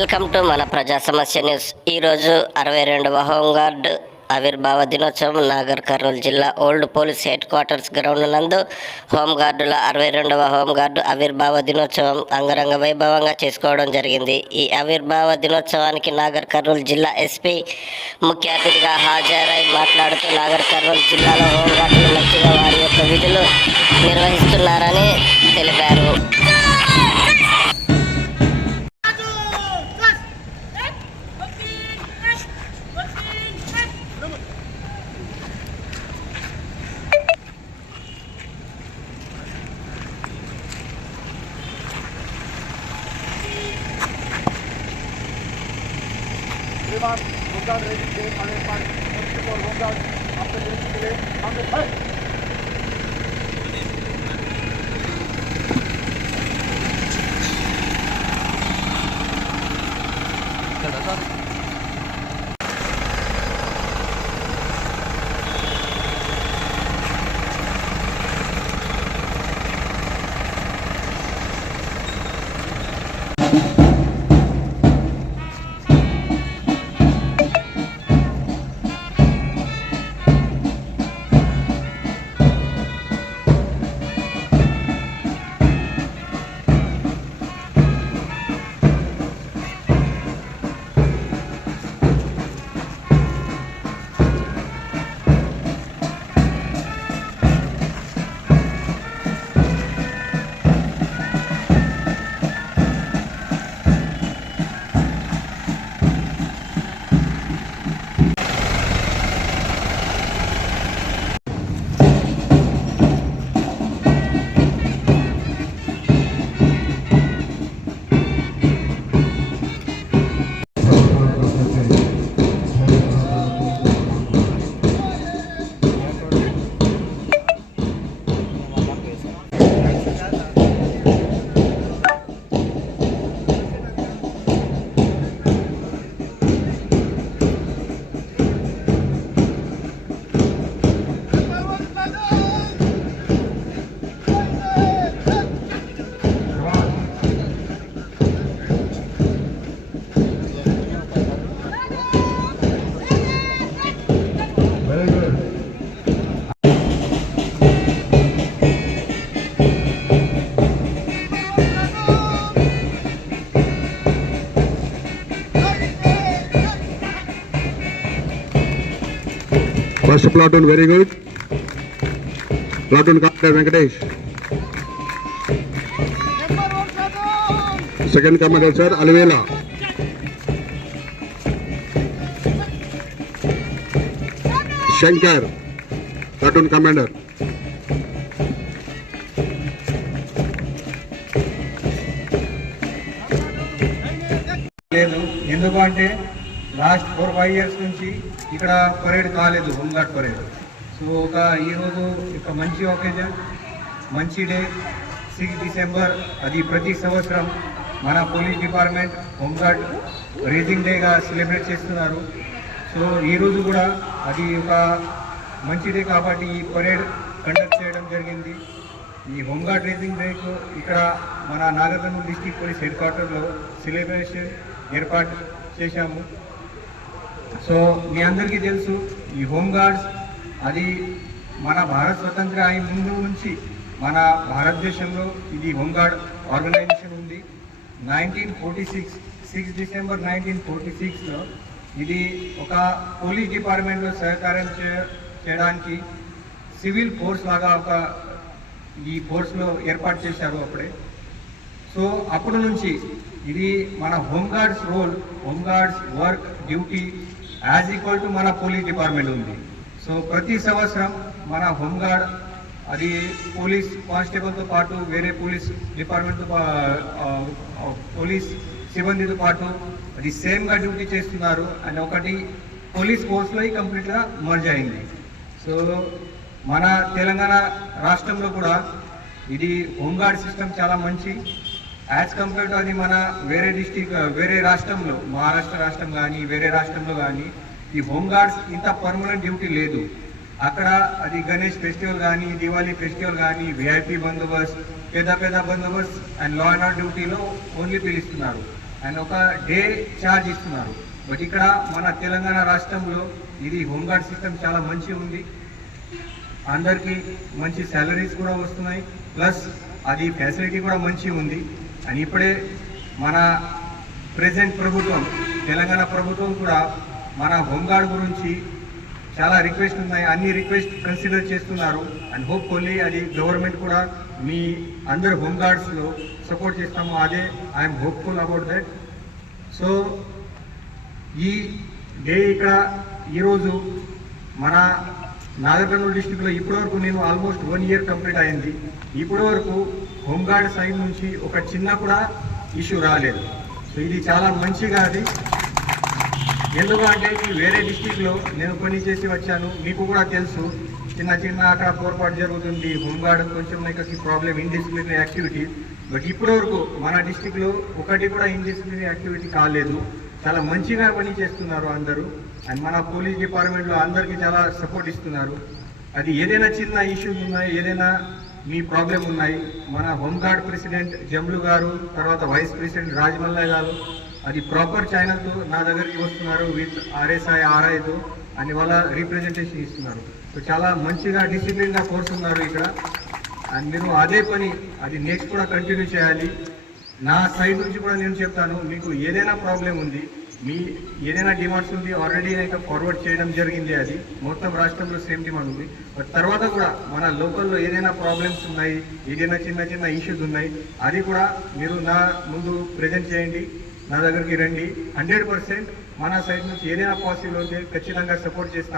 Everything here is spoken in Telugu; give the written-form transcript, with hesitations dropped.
వెల్కమ్ టు మన ప్రజా సమస్య న్యూస్. ఈరోజు 62వ హోంగార్డ్ ఆవిర్భావ దినోత్సవం నాగర్ కర్నూలు జిల్లా old police head quarters ground నందు హోంగార్డుల 62వ హోంగార్డు ఆవిర్భావ దినోత్సవం అంగరంగ వైభవంగా చేసుకోవడం జరిగింది. ఈ ఆవిర్భావ దినోత్సవానికి నాగర్ కర్నూలు జిల్లా ఎస్పీ ముఖ్య అతిథిగా హాజరై మాట్లాడుతూ నాగర్ కర్నూలు జిల్లాలో హోంగార్డులు మంచిగా వారి యొక్క విధులు నిర్వహిస్తున్నారని తెలిపారు. होमगार्ड रेजिंग डे और होमगार्ड आपके देश के लिए हमें है। First platoon, very good. Platoon commander Venkatesh. Second commander sir Alivela. Shankar, platoon commander. ఎందుకంటే లాస్ట్ 4-5 years నుంచి ఇక్కడ పరేడ్ కాలేదు, హోంగార్డ్ పరేడ్. సో ఈరోజు ఒక మంచి ఒకేజన్, మంచి డే 6 December. అది ప్రతి సంవత్సరం మన పోలీస్ డిపార్ట్మెంట్ హోంగార్డ్ రేజింగ్ డేగా సెలబ్రేట్ చేస్తున్నారు. సో ఈరోజు కూడా అది ఒక మంచి డే కాబట్టి ఈ పరేడ్ కండక్ట్ చేయడం జరిగింది. ఈ హోంగార్డ్ రేజింగ్ డేకు ఇక్కడ మన Nagar Kurnool district police head క్వార్టర్లో సెలబ్రేషన్ ఏర్పాటు చేశాము. సో మీ అందరికీ తెలుసు ఈ హోంగార్డ్స్ అది మన భారత్ స్వతంత్ర అయిన ముందు నుంచి మన భారతదేశంలో ఇది హోంగార్డ్ ఆర్గనైజేషన్ ఉంది. 1946 6 December 1946లో ఇది ఒక పోలీస్ డిపార్ట్మెంట్లో సహకారం చేయడానికి సివిల్ ఫోర్స్ లాగా ఒక ఈ ఫోర్స్లో ఏర్పాటు చేశారు అప్పుడే. సో అప్పటి నుంచి ఇది మన home guards role, home guards work duty as equal to మన పోలీస్ డిపార్ట్మెంట్ ఉంది. సో ప్రతి సంవత్సరం మన హోంగార్డ్ అది పోలీస్ కానిస్టేబుల్తో పాటు వేరే పోలీస్ డిపార్ట్మెంట్తో పోలీస్ సిబ్బందితో పాటు అది సేమ్గా డ్యూటీ చేస్తున్నారు అని ఒకటి పోలీస్ ఫోర్స్లో కంప్లీట్గా మర్జ్ అయింది. సో మన తెలంగాణ రాష్ట్రంలో కూడా ఇది హోంగార్డ్ సిస్టమ్ చాలా మంచి యాజ్ కంపేర్ టు అది మన వేరే డిస్టిక్ వేరే రాష్ట్రంలో మహారాష్ట్ర రాష్ట్రం కానీ వేరే రాష్ట్రంలో కానీ ఈ హోంగార్డ్స్ ఇంత పర్మనెంట్ డ్యూటీ లేదు. అక్కడ అది గణేష్ ఫెస్టివల్ కానీ దివాళీ ఫెస్టివల్ కానీ విఐపి బందోబస్త్ పెద్ద Bandobast and law and order డ్యూటీలో ఓన్లీ పిలుస్తున్నారు. అండ్ ఒక డే ఛార్జ్ ఇస్తున్నారు. బట్ ఇక్కడ మన తెలంగాణ రాష్ట్రంలో ఇది హోంగార్డ్ సిస్టమ్ చాలా మంచి ఉంది. అందరికీ మంచి శాలరీస్ కూడా వస్తున్నాయి, ప్లస్ అది ఫెసిలిటీ కూడా మంచి ఉంది. అండ్ ఇప్పుడే మన ప్రెసెంట్ ప్రభుత్వం, తెలంగాణ ప్రభుత్వం కూడా మన హోంగార్డ్ గురించి చాలా రిక్వెస్ట్ ఉన్నాయి, అన్ని రిక్వెస్ట్ కన్సిడర్ చేస్తున్నారు. అండ్ హోప్ఫుల్లీ అది గవర్నమెంట్ కూడా మీ అందరు హోంగార్డ్స్లో సపోర్ట్ చేస్తాము. అదే I'm hopeful about that. So ఈ డే ఇక్కడ ఈరోజు మన నాగర్ కర్నూలు డిస్టిక్లో ఇప్పటివరకు నేను ఆల్మోస్ట్ 1 year కంప్లీట్ అయింది. ఇప్పటివరకు హోంగార్డ్ సైడ్ నుంచి ఒక చిన్న కూడా ఇష్యూ రాలేదు. సో ఇది చాలా మంచిగా అది. ఎందుకంటే వేరే డిస్టిక్లో నేను పని చేసి వచ్చాను, మీకు కూడా తెలుసు, చిన్న చిన్న అక్కడ పొరపాటు జరుగుతుంది, హోంగార్డ్ కొంచెం ప్రాబ్లం ఇండిసిప్లినరీ యాక్టివిటీ. బట్ ఇప్పటివరకు మన డిస్టిక్లో ఒకటి కూడా ఇండిసిప్లినరీ యాక్టివిటీ కాలేదు. చాలా మంచిగా పని చేస్తున్నారు అందరూ. అండ్ మన పోలీస్ డిపార్ట్మెంట్లో అందరికీ చాలా సపోర్ట్ ఇస్తున్నారు. అది ఏదైనా చిన్న ఇష్యూస్ ఉన్నాయి, ఏదైనా మీ ప్రాబ్లం ఉన్నాయి, మన హోంగార్డ్ ప్రెసిడెంట్ జమ్లు గారు, తర్వాత వైస్ ప్రెసిడెంట్ రాజమల్లయ్య గారు అది ప్రాపర్ ఛానల్తో నా దగ్గరికి వస్తున్నారు విత్ RSI RIతో అని వాళ్ళ రీప్రజెంటేషన్ ఇస్తున్నారు. సో చాలా మంచిగా డిసిప్లిన్గా కోరుతున్నారు ఇక్కడ. అండ్ మీరు అదే పని అది నెక్స్ట్ కూడా కంటిన్యూ చేయాలి. నా సైడ్ నుంచి కూడా నేను చెప్తాను, మీకు ఏదైనా ప్రాబ్లం ఉంది, మీ ఏదైనా డిమాండ్స్ ఉంది, ఆల్రెడీ ఫార్వర్డ్ చేయడం జరిగింది. అది మొత్తం రాష్ట్రంలో సేమ్ డిమాండ్ ఉంది. బట్ తర్వాత కూడా మన లోకల్లో ఏదైనా ప్రాబ్లమ్స్ ఉన్నాయి, ఏదైనా చిన్న చిన్న ఇష్యూస్ ఉన్నాయి, అది కూడా మీరు నా ముందు ప్రజెంట్ చేయండి, నా దగ్గరికి రండి. 100% మన సైడ్ నుంచి ఏదైనా పాసిబుల్ అయితే ఖచ్చితంగా సపోర్ట్ చేస్తాం.